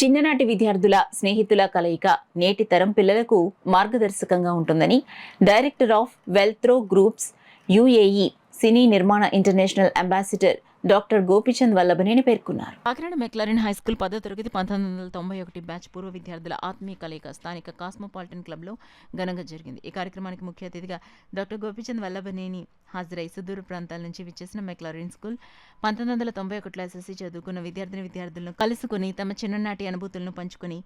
చిన్ననాటి విద్యార్థుల స్నేహితుల కలయిక నేటి తరం పిల్లలకు మార్గదర్శకంగా ఉంటుందని డైరెక్టర్ ఆఫ్ వెల్త్రో గ్రూప్స్ యుఏఈ సినీ నిర్మాణ international ambassador doctor Gopichand Vallabhaneni పేర్కొన్నారు. కాకినాడ మెక్లారిన్ హైస్కూల్ 10వ తరగతి 1991 బ్యాచ్ పూర్వ విద్యార్థుల ఆత్మీయ కలయిక స్థానిక కాస్మోపాలిటన్ క్లబ్లో ఘనంగా జరిగింది. ఈ కార్యక్రమానికి ముఖ్య అతిథిగా డాక్టర్ గోపిచంద్ వల్లభనేని హాజరై సుదూర ప్రాంతాల నుంచి విచ్చేసిన మెక్లారిన్ స్కూల్ 1991లో ఎస్ఎస్సీ చదువుకున్న విద్యార్థులను కలుసుకుని తమ చిన్ననాటి అనుభూతులను పంచుకుని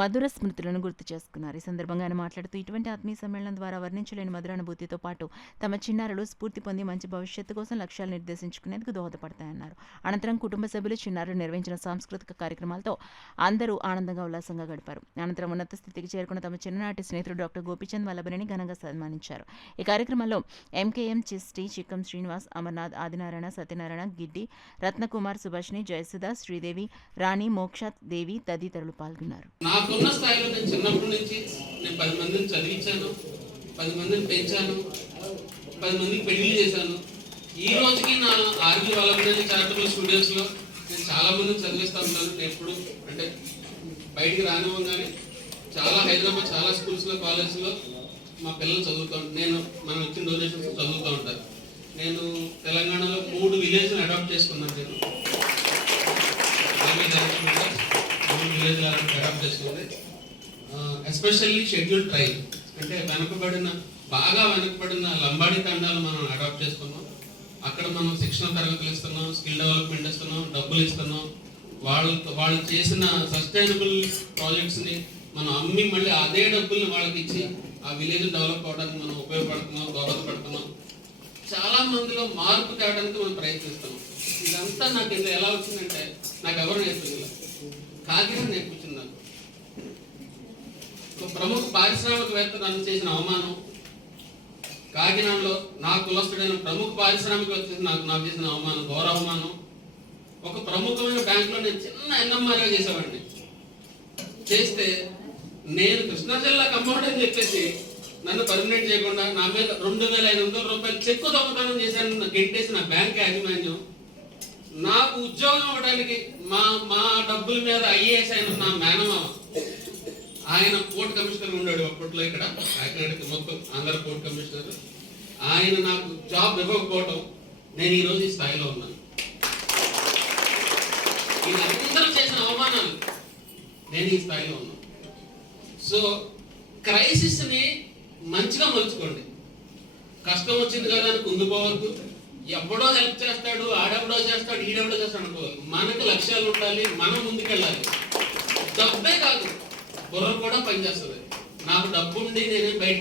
మధుర స్మృతులను గుర్తు చేసుకున్నారు. ఈ సందర్భంగా ఆయన మాట్లాడుతూ ఇటువంటి ఆత్మీయ సమ్మేళనం ద్వారా వర్ణించలేని మధుర అనుభూతితో పాటు తమ చిన్నారులు స్ఫూర్తి పొంది మంచి భవిష్యత్తు కోసం లక్ష్యాలు నిర్దేశించుకునేందుకు దోహదపడతాయన్నారు. అనంతరం కుటుంబ సభ్యులు చిన్నారులు నిర్వహించిన సాంస్కృతిక కార్యక్రమాలతో అందరూ ఆనందంగా ఉల్లాసంగా గడిపారు. అనంతరం ఉన్నత స్థితికి చేరుకున్న తమ చిన్ననాటి స్నేహితుడు డాక్టర్ గోపిచంద్ వల్లభనేని ఘనంగా సన్మానించారు. ఈ కార్యక్రమంలో ఎంకేఎం చిస్టి, చిక్కం శ్రీనివాస్, అమర్నాథ్, ఆదినారాయణ, సత్యనారాయణ, గిడ్డి, రత్నకుమార్, సుభాష్ని, జయసుధ, శ్రీదేవి, రాణి, మోక్షాత్ దేవి తదితరులు పాల్గొన్నారు. నాకున్న స్థాయిలో నేను చిన్నప్పటి నుంచి నేను 10 మందిని చదివించాను, 10 మందిని పెంచాను, 10 మందికి పెళ్లి చేశాను. ఈ రోజుకి నా ఆర్మీ వల్లభనేని చారిటబుల్ స్టూడెంట్స్లో నేను చాలా మందిని చదివిస్తూ ఉంటాను. నేను ఎప్పుడు అంటే బయటికి రానివ్వగానే చాలా హైదరాబాద్ చాలా స్కూల్స్లో కాలేజ్లో మా పిల్లలు చదువుతూ నేను మనం ఇచ్చిన డొనేషన్స్ చదువుతూ ఉంటారు. నేను తెలంగాణలో 3 విలేజ్ని అడాప్ట్ చేసుకున్నాను. నేను 3 విలేజ్లు అడాప్ట్ చేసుకుంది. ఎస్పెషల్లీ షెడ్యూల్డ్ ట్రైబ్ అంటే బాగా వెనకబడిన లంబాడి తండాలు మనం అడాప్ట్ చేసుకున్నాం. అక్కడ మనం శిక్షణ తరగతులు ఇస్తున్నాం, స్కిల్ డెవలప్మెంట్ ఇస్తున్నాం, డబ్బులు ఇస్తున్నాం. వాళ్ళు చేసిన సస్టైనబుల్ ప్రాజెక్ట్స్ని మనం అమ్మి మళ్ళీ అదే డబ్బుల్ని వాళ్ళకి ఇచ్చి ఆ విలేజ్ డెవలప్ అవడానికి మనం ఉపయోగపడుతున్నాం, దోహదపడుతున్నాం. చాలా మందిలో మార్పు తేవడానికి మనం ప్రయత్నిస్తున్నాం. ఇదంతా నాకు ఎలా వచ్చిందంటే నాకు ఎవరు నేర్పించలేదు, కాకినాడ నేర్పించింది. నాకు ఒక ప్రముఖ పారిశ్రామికవేత్త నన్ను చేసిన అవమానం, కాకినాడలో నా కులస్తుడైన ప్రముఖ పారిశ్రామికవేత్త నాకు చేసిన అవమానం, ఘోర అవమానం. ఒక ప్రముఖమైన బ్యాంకులో నేను చిన్న ఎన్ఎంఆర్గా చేసేవాడిని. చేస్తే నేను కృష్ణా జిల్లా కంపౌండర్ అని చెప్పేసి నన్ను పర్మినెంట్ చేయకుండా నా మీద 2,500 రూపాయలు చెక్కు దొంగతనం చేశాను. గెంటేసి నా బ్యాంక్ యాజమాన్యం నాకు ఉద్యోగం ఇవ్వడానికి మా డబ్బుల మీద ఐఏఎస్ అయిన నా మేనమామ, ఆయన పోర్ట్ కమిషనర్ ఉన్నాడు అప్పట్లో ఇక్కడ కాకినాడకి మొత్తం ఆంధ్ర పోర్ట్ కమిషనర్. ఆయన నాకు జాబ్ ఇవ్వకపోవటం నేను ఈరోజు ఈ స్థాయిలో ఉన్నాను. వీళ్ళందరూ చేసిన అవమానాలు నేను ఈ స్థాయిలో ఉన్నాను. సో క్రైసిస్ని మంచిగా మలుచుకోండి. కష్టం వచ్చింది కదా అని కుంగిపోవద్దు. ఎవడో హెల్ప్ చేస్తాడు, ఆడెవడో చేస్తాడు, ఈడెవడో చేస్తాడు అనుకోవాలి. మనకు లక్ష్యాలు ఉండాలి, మనం ముందుకెళ్ళాలి. డబ్బే కాదు, బుర్ర కూడా పనిచేస్తుంది. నాకు డబ్బు ఉండి నేనే బయట